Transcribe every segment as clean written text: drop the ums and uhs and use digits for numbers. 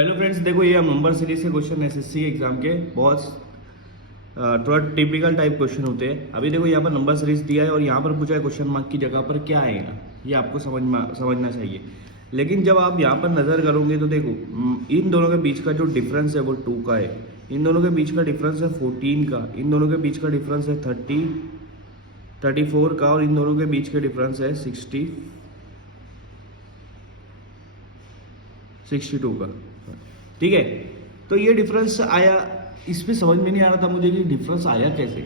Hello friends, देखो ये हम नंबर सीरीज के क्वेश्चन एसएससी एग्जाम के बहुत थोड़ा टिपिकल टाइप क्वेश्चन होते हैं। अभी देखो यहाँ पर नंबर सीरीज दिया है और यहाँ पर पूछा है क्वेश्चन मार्क की जगह पर क्या आएगा, ये आपको समझना चाहिए। लेकिन जब आप यहाँ पर नज़र करोगे तो देखो इन दोनों के बीच का जो डिफरेंस है वो 2 का है, इन दोनों के बीच का डिफरेंस है 14 का, इन दोनों के बीच का डिफरेंस है 34 का और इन दोनों के बीच का डिफरेंस है 62 का। ठीक है, तो ये डिफरेंस आया, इसमें समझ में नहीं आ रहा था मुझे कि डिफरेंस आया कैसे।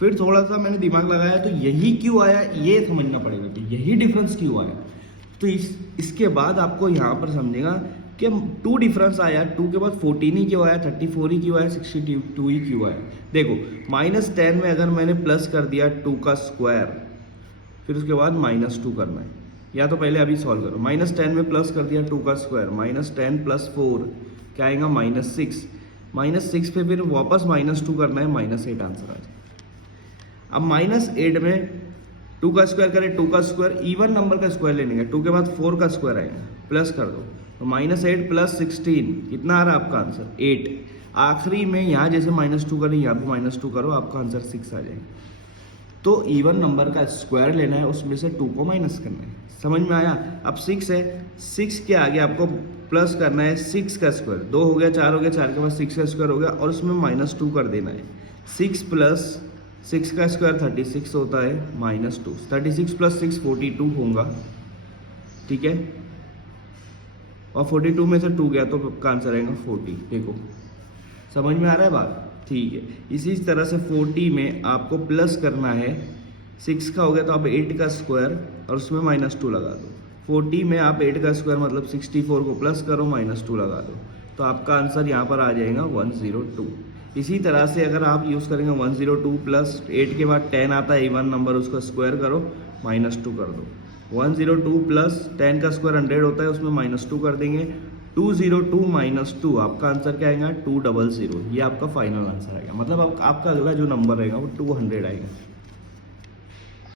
फिर थोड़ा सा मैंने दिमाग लगाया तो यही क्यों आया ये समझना पड़ेगा कि यही डिफरेंस क्यों आया। तो इसके बाद आपको यहाँ पर समझेगा कि 2 डिफरेंस आया, 2 के बाद 14 ही क्यों आया, 34 ही क्यों आया, 62 ही क्यों आया। देखो -10 में अगर मैंने प्लस कर दिया 2 का स्क्वायर, फिर उसके बाद -2 करना है, या तो पहले अभी सॉल्व करो। -10 में प्लस कर दिया 2 का स्क्वायर, -10 + 4 क्या आएगा -6, -6 पे फिर वापस -2 करना है, -8 आंसर आ जाए। अब -8 में 2 का स्क्वायर करें, 2 का स्क्वायर इवन नंबर का स्क्वायर लेने का, 2 के बाद 4 का स्क्वायर आएगा, प्लस कर दो तो -8 + 16 कितना आ रहा है आपका आंसर 8। आखिरी में यहाँ जैसे -2 करें यहाँ भी -2 करो, आपका आंसर 6 आ जाएगा। तो इवन नंबर का स्क्वायर लेना है, उसमें से 2 को माइनस करना है। समझ में आया। अब 6 है, 6 के आगे आपको प्लस करना है 6 का स्क्वायर, 2 हो गया, 4 हो गया, 4 के बाद 6 का स्क्वायर हो गया और उसमें -2 कर देना है। 6 + 6 का स्क्वायर 36 होता है, -2, 36 + 6 42 होगा। ठीक है, और 42 में से 2 गया तो आपका आंसर आएगा 40। देखो समझ में आ रहा है बात। ठीक है, इसी तरह से 40 में आपको प्लस करना है, 6 का हो गया तो आप 8 का स्क्वायर और उसमें -2 लगा दो। 40 में आप 8 का स्क्वायर मतलब 64 को प्लस करो, -2 लगा दो, तो आपका आंसर यहाँ पर आ जाएगा 102। इसी तरह से अगर आप यूज़ करेंगे 102 + 8 के बाद 10 आता है इवन नंबर, उसका स्क्वायर करो, -2 कर दो। 102 + 10 का स्क्वायर 100 होता है, उसमें -2 कर देंगे, 202 - 2 आपका आंसर क्या आएगा 200। ये आपका फाइनल आंसर आएगा, मतलब आपका अगला जो नंबर रहेगा वो 200 आएगा।